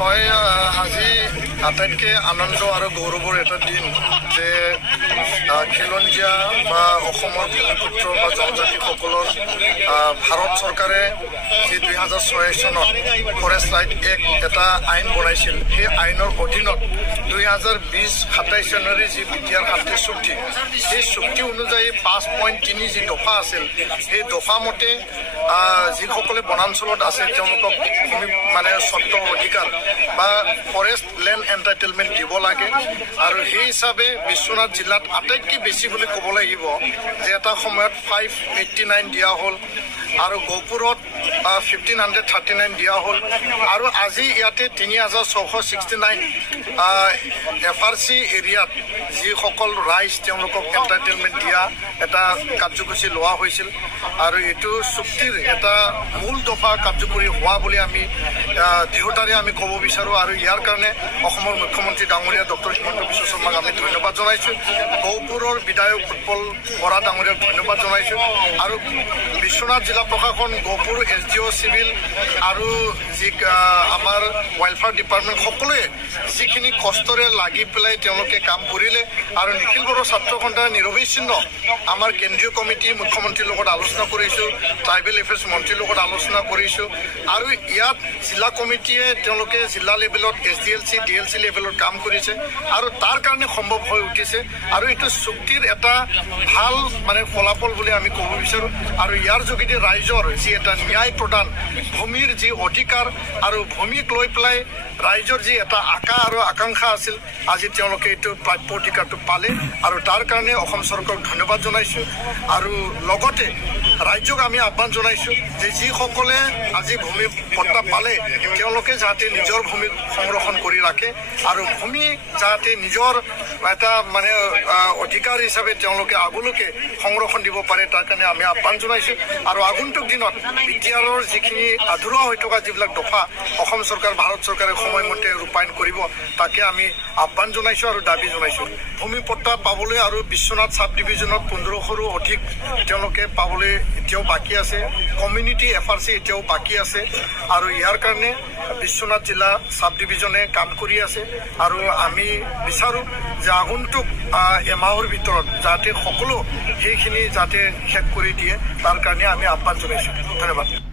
হয় আজি আটাইতকৈ আনন্দ আৰু গৌৰৱৰ এটা দিন যে খিলঞ্জীয়া বা অসমৰ ভূমিপুত্ৰ বা জনজাতিসকলৰ ভাৰত চৰকাৰে যি 2006 চনত ফৰেষ্ট ৰাইট এক্ট এটা আইন বনাইছিল সেই আইনৰ অধীনত 2020-27 চনৰে যি বিটিআৰ শান্তি চুক্তি সেই চুক্তি অনুযায়ী 5.3 যি দফা আছিল সেই দফা মতে যিসকলে বনাঞ্চলত আছে তেওঁলোকক মানে স্বত্ব অধিকাৰ বা ফৰেষ্ট লেণ্ড এণ্টাইটেলমেণ্ট দিব লাগে আৰু সেই হিচাপে বিশ্বনাথ জিলাত আটাইতকৈ বেছি বুলি ক'ব লাগিব যে এটা সময়ত 589 দিয়া হ'ল আৰু গহপুৰত 1539 দিয়া হ'ল আৰু আজি ইয়াতে 3669 FRC এৰিয়াত যিসকল ৰাইজ তেওঁলোকক এণ্টাইটেলমেণ্ট দিয়া এটা কাৰ্যসূচী লোৱা হৈছিল আৰু এইটো চুক্তিৰ এটা মূল দফা কাৰ্যকৰী হোৱা বুলি আমি দৃঢ়তাৰে আমি ক'ব বিচাৰোঁ আৰু ইয়াৰ কাৰণে অসমৰ মুখ্যমন্ত্ৰী ডাঙৰীয়া ডক্টৰ হিমন্ত বিশ্ব শৰ্মাক আমি ধন্যবাদ জনাইছোঁ গহপুৰৰ বিধায়ক উৎপল বৰা ডাঙৰীয়াক ধন্যবাদ জনাইছোঁ আৰু বিশ্বনাথ জিলা প্ৰশাসন গহপুৰ SDO চিভিল আৰু যি আমাৰ ৱেলফেয়াৰ ডিপাৰ্টমেণ্ট সকলোৱে যিখিনি কষ্টৰে লাগি পেলাই তেওঁলোকে কাম কৰিলে আৰু নিখিল বড়ো ছাত্ৰ সন্থাৰ নিৰবিচ্ছিন্ন আমাৰ কেন্দ্ৰীয় কমিটি মুখ্যমন্ত্ৰীৰ লগত আলোচনা কৰিছোঁ ট্ৰাইবেল এফেয়াৰ্ছ মন্ত্ৰীৰ লগত আলোচনা কৰিছোঁ আৰু ইয়াত জিলা কমিটিয়ে তেওঁলোকে জিলা লেভেলত SDLC DLC লেভেলত কাম কৰিছে আৰু তাৰ কাৰণে সম্ভৱ হৈ উঠিছে আৰু এইটো চুক্তিৰ এটা ভাল মানে ফলাফল বুলি আমি ক'ব বিচাৰোঁ আৰু ইয়াৰ যোগেদি ৰাইজৰ যি এটা ন্যায় প্ৰদান ভূমিৰ যি অধিকাৰ আৰু ভূমিক লৈ পেলাই ৰাইজৰ যি এটা আশা আৰু আকাংক্ষা আছিল আজি তেওঁলোকে এইটো প্ৰাপ্য অধিকাৰটো পালে আৰু তাৰ কাৰণে অসম চৰকাৰক ধন্যবাদ জনাইছোঁ আৰু লগতে ৰাজ্যক আমি আহ্বান জনাইছোঁ যে যিসকলে আজি ভূমি পট্টা পালে তেওঁলোকে যাতে নিজৰ ভূমি সংৰক্ষণ কৰি ৰাখে আৰু ভূমি যাতে নিজৰ এটা মানে অধিকাৰ হিচাপে তেওঁলোকে আগলৈকে সংৰক্ষণ দিব পাৰে তাৰ কাৰণে আমি আহ্বান জনাইছোঁ আৰু আগন্তুক দিনত বিটিআৰৰ যিখিনি আধৰুৱা হৈ থকা যিবিলাক দফা অসম চৰকাৰ ভাৰত চৰকাৰে সময়মতে ৰূপায়ণ কৰিব তাকে আমি আহ্বান জনাইছোঁ আৰু দাবী জনাইছোঁ ভূমি পট্টা পাবলৈ আৰু বিশ্বনাথ চাব ডিভিজনত 1500ৰো অধিক তেওঁলোকে পাবলৈ এতিয়াও বাকী আছে কমিউনিটি FRC এতিয়াও বাকী আছে আৰু ইয়াৰ কাৰণে বিশ্বনাথ জিলা চাব ডিভিজনে কাম কৰি আছে আৰু আমি বিচাৰোঁ যে আগন্তুক এমাহৰ ভিতৰত যাতে সকলো সেইখিনি যাতে শেষ কৰি দিয়ে তাৰ কাৰণে আমি আহ্বান জনাইছোঁ ধন্যবাদ